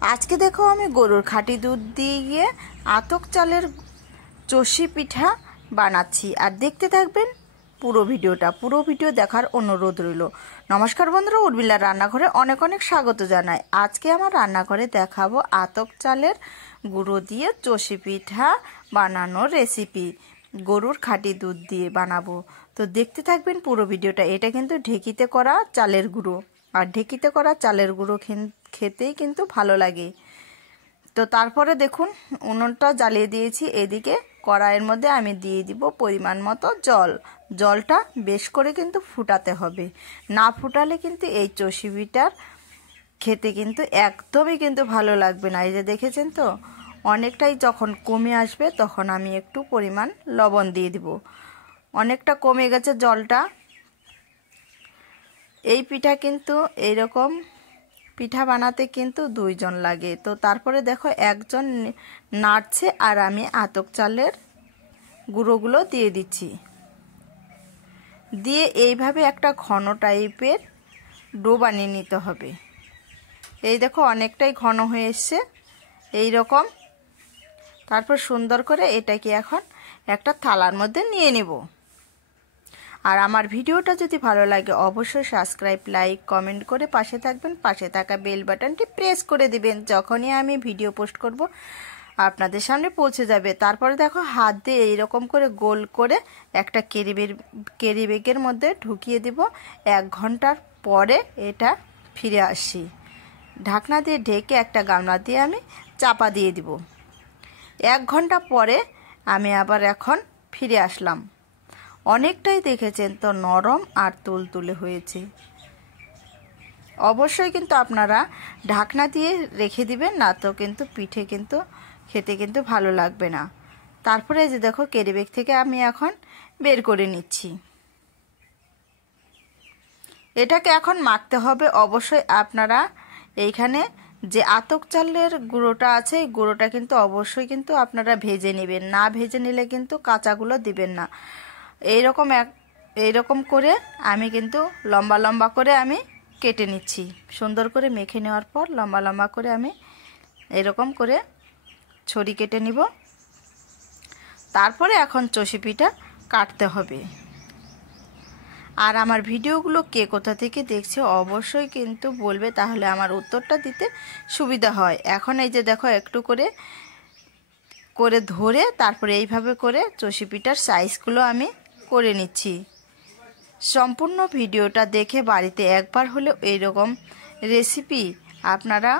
আজকে দেখো আমি গরুর খাঁটি দুধ দিয়ে আতক চালের চষি পিঠা বানাচ্ছি আর দেখতে থাকবেন পুরো ভিডিও দেখার অনুরোধ রইল। নমস্কার বন্ধুরা, উর্মিলার রান্নাঘরে অনেক অনেক স্বাগত জানাই। আজকে আমার রান্নাঘরে দেখাবো আতক চালের গুঁড়ো দিয়ে চষি পিঠা বানানোর রেসিপি। গরুর খাঁটি দুধ দিয়ে বানাবো, তো দেখতে থাকবেন পুরো ভিডিওটা। এটা কিন্তু ঢেকিতে করা চালের গুঁড়ো, আর ঢেকিতে করা চালের গুঁড়ো খেতেই কিন্তু ভালো লাগে। তো তারপরে দেখুন উনুনটা জ্বালিয়ে দিয়েছি। এদিকে কড়াইয়ের মধ্যে আমি দিয়ে দিব পরিমাণ মতো জল। জলটা বেশ করে কিন্তু ফুটাতে হবে, না ফুটালে কিন্তু এই চষি পিঠার খেতে কিন্তু একদমই কিন্তু ভালো লাগবে না। এই যে দেখেছেন তো, অনেকটাই যখন কমে আসবে তখন আমি একটু পরিমাণ লবণ দিয়ে দিব। অনেকটা কমে গেছে জলটা। এই পিঠা কিন্তু এইরকম পিঠা বানাতে কিন্তু দুইজন লাগে। তো তারপরে দেখো একজন নাড়ছে আর আমি আতক চালের গুঁড়োগুলো দিয়ে দিচ্ছি। দিয়ে এইভাবে একটা ঘন টাইপের ডো বানিয়ে নিতে হবে। এই দেখো অনেকটাই ঘন হয়ে এসছে এই রকম। তারপর সুন্দর করে এটাকে এখন একটা থালার মধ্যে নিয়ে নেব। আর আমার ভিডিওটা যদি ভালো লাগে অবশ্যই সাবস্ক্রাইব, লাইক, কমেন্ট করে পাশে থাকবেন। পাশে থাকা বেল বাটনটি প্রেস করে দিবেন, যখনই আমি ভিডিও পোস্ট করব আপনাদের সামনে পৌঁছে যাবে। তারপরে দেখো হাত দিয়ে এইরকম করে গোল করে একটা ক্যারি ব্যাগের মধ্যে ঢুকিয়ে দিব। 1 ঘন্টার পরে এটা ফিরে আসি। ঢাকনা দিয়ে ঢেকে একটা গামলা দিয়ে আমি চাপা দিয়ে দিব। 1 ঘন্টা পরে আমি আবার এখন ফিরে আসলাম। অনেকটাই দেখেছেন তো নরম আর তুলতুলে হয়েছে। অবশ্যই কিন্তু আপনারা ঢাকনা দিয়ে রেখে দিবেন, না তো কিন্তু পিঠে কিন্তু খেতে কিন্তু ভালো লাগবে না। তারপরে যে দেখো ক্যারি ব্যাগ থেকে আমি এখন বের করে নিচ্ছি। এটাকে এখন মাখতে হবে। অবশ্যই আপনারা এইখানে যে আতক চালের গুঁড়োটা আছে এই গুঁড়োটা কিন্তু অবশ্যই কিন্তু আপনারা ভেজে নেবেন, না ভেজে নিলে কিন্তু কাঁচাগুলো দিবেন না। এইরকম করে আমি কিন্তু লম্বা লম্বা করে আমি কেটে নিচ্ছি। সুন্দর করে মেখে নেওয়ার পর লম্বা লম্বা করে আমি এরকম করে ছড়ি কেটে নিব। তারপরে এখন চষি পিঠা কাটতে হবে। আর আমার ভিডিওগুলো কে কোথা থেকে দেখছে অবশ্যই কিন্তু বলবে, তাহলে আমার উত্তরটা দিতে সুবিধা হয়। এখন এই যে দেখো একটু করে করে ধরে তারপরে এইভাবে করে চষি পিঠার সাইজগুলো আমি করে নিচ্ছি। সম্পূর্ণ ভিডিওটা দেখে বাড়িতে একবার হলেও এইরকম রেসিপি আপনারা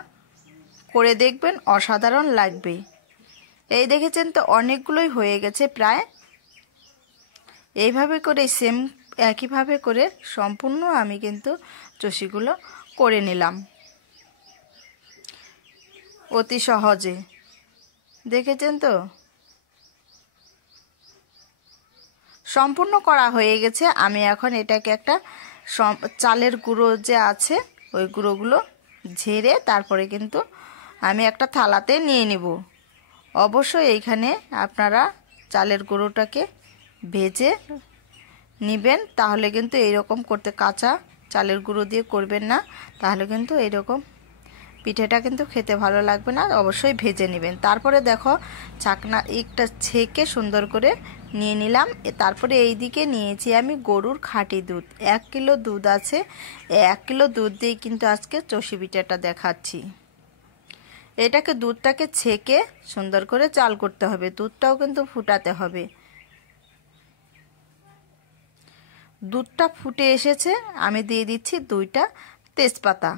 করে দেখবেন, অসাধারণ লাগবে। এই দেখেছেন তো অনেকগুলোই হয়ে গেছে প্রায়। এইভাবে করে সেম একইভাবে করে সম্পূর্ণ আমি কিন্তু চষিগুলো করে নিলাম অতি সহজে। দেখেছেন তো সম্পূর্ণ করা হয়ে গেছে। আমি এখন এটাকে একটা চালের গুঁড়ো যে আছে ওই গুঁড়োগুলো ঝেড়ে তারপরে কিন্তু আমি একটা থালাতে নিয়ে নিব। অবশ্যই এইখানে আপনারা চালের গুঁড়োটাকে ভেজে নেবেন, তাহলে কিন্তু এইরকম করতে, কাঁচা চালের গুঁড়ো দিয়ে করবেন না, তাহলে কিন্তু এইরকম পিঠেটা কিন্তু খেতে ভালো লাগবে না। অবশ্যই ভেজে নেবেন। তারপরে দেখো ছাকনা একটা ছেঁকে সুন্দর করে নিয়ে নিলাম। তারপরে এই দিকে নিয়েছি আমি গরুর খাঁটি দুধ। 1 কিলো দুধ আছে। 1 কিলো দুধ দিয়ে কিন্তু আজকে চষি পিঠাটা দেখাচ্ছি। এটাকে দুধটাকে ছেঁকে সুন্দর করে চাল করতে হবে, দুধটাও কিন্তু ফুটাতে হবে। দুধটা ফুটে এসেছে, আমি দিয়ে দিচ্ছি 2টা তেজপাতা।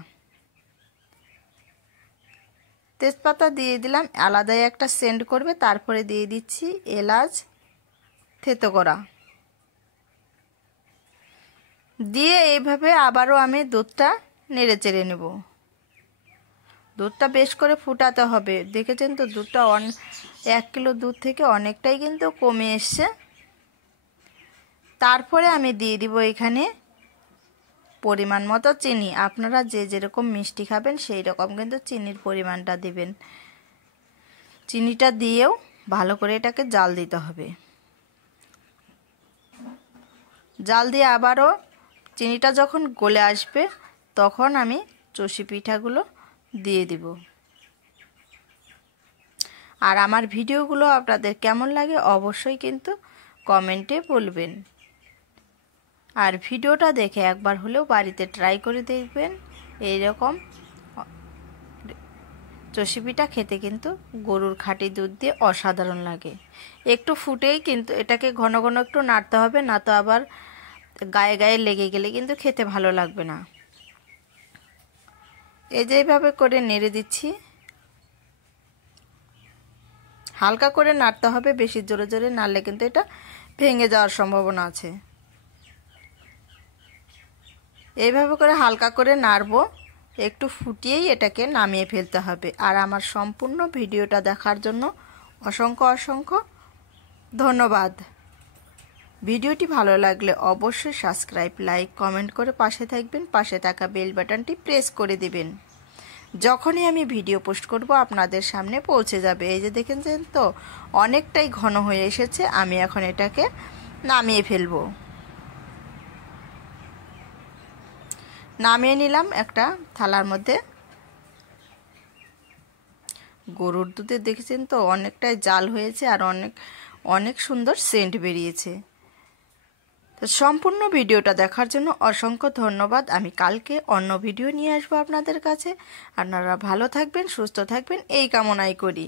তেজপাতা দিয়ে দিলাম, আলাদাই একটা সেন্ট করবে। তারপরে দিয়ে দিচ্ছি এলাচ থেতো করা। দিয়ে এইভাবে আবারও আমি দুধটা নেড়ে চেড়ে নেব। দুধটা বেশ করে ফুটাতে হবে। দেখেছেন তো দুধটা 1 কিলো দুধ থেকে অনেকটাই কিন্তু কমে এসছে। তারপরে আমি দিয়ে দিব এখানে পরিমাণ মতো চিনি। আপনারা যে যেরকম মিষ্টি খাবেন সেই রকম কিন্তু চিনির পরিমাণটা দিবেন। চিনিটা দিয়েও ভালো করে এটাকে জাল দিতে হবে। জাল দিয়ে আবারও চিনিটা যখন গলে আসবে তখন আমি চষি পিঠাগুলো দিয়ে দিব। আর আমার ভিডিওগুলো আপনাদের কেমন লাগে অবশ্যই কিন্তু কমেন্টে বলবেন। আর ভিডিওটা দেখে একবার হলেও বাড়িতে ট্রাই করে দেখবেন। এইরকম চষি পিঠা খেতে কিন্তু গরুর খাঁটি দুধ দিয়ে অসাধারণ লাগে। একটু ফুটেই কিন্তু এটাকে ঘন ঘন একটু নাড়তে হবে, না তো আবার গায়ে গায়ে লেগে গেলে কিন্তু খেতে ভালো লাগবে না। এই যে এইভাবে করে নেড়ে দিচ্ছি, হালকা করে নাড়তে হবে, বেশি জোরে জোরে নাড়লে কিন্তু এটা ভেঙে যাওয়ার সম্ভাবনা আছে। এইভাবে করে হালকা করে নাড়বো, একটু ফুটিয়েই এটাকে নামিয়ে ফেলতে হবে। আর আমার সম্পূর্ণ ভিডিওটা দেখার জন্য অসংখ্য অসংখ্য ধন্যবাদ। ভিডিওটি ভালো লাগলে অবশ্যই সাবস্ক্রাইব, লাইক, কমেন্ট করে পাশে থাকবেন। পাশে থাকা বেল বাটনটি প্রেস করে দিবেন। যখনই আমি ভিডিও পোস্ট করব আপনাদের সামনে পৌঁছে যাবে। এই যে দেখেছেন তো অনেকটাই ঘন হয়ে এসেছে। আমি এখন এটাকে নামিয়ে ফেলবো। নামিয়ে নিলাম একটা থালার মধ্যে। গরুর দুধে দেখেছেন তো অনেকটাই জাল হয়েছে আর অনেক সুন্দর সেন্ট বেরিয়েছে। তো সম্পূর্ণ ভিডিওটা দেখার জন্য অসংখ্য ধন্যবাদ। আমি কালকে অন্য ভিডিও নিয়ে আসবো আপনাদের কাছে। আপনারা ভালো থাকবেন, সুস্থ থাকবেন এই কামনাই করি।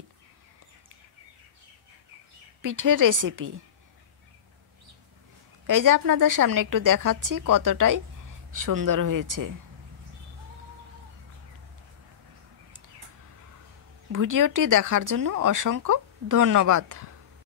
পিঠের রেসিপি এই যে আপনাদের সামনে একটু দেখাচ্ছি কতটাই সুন্দর হয়েছে। ভিডিওটি দেখার জন্য অসংখ্য ধন্যবাদ।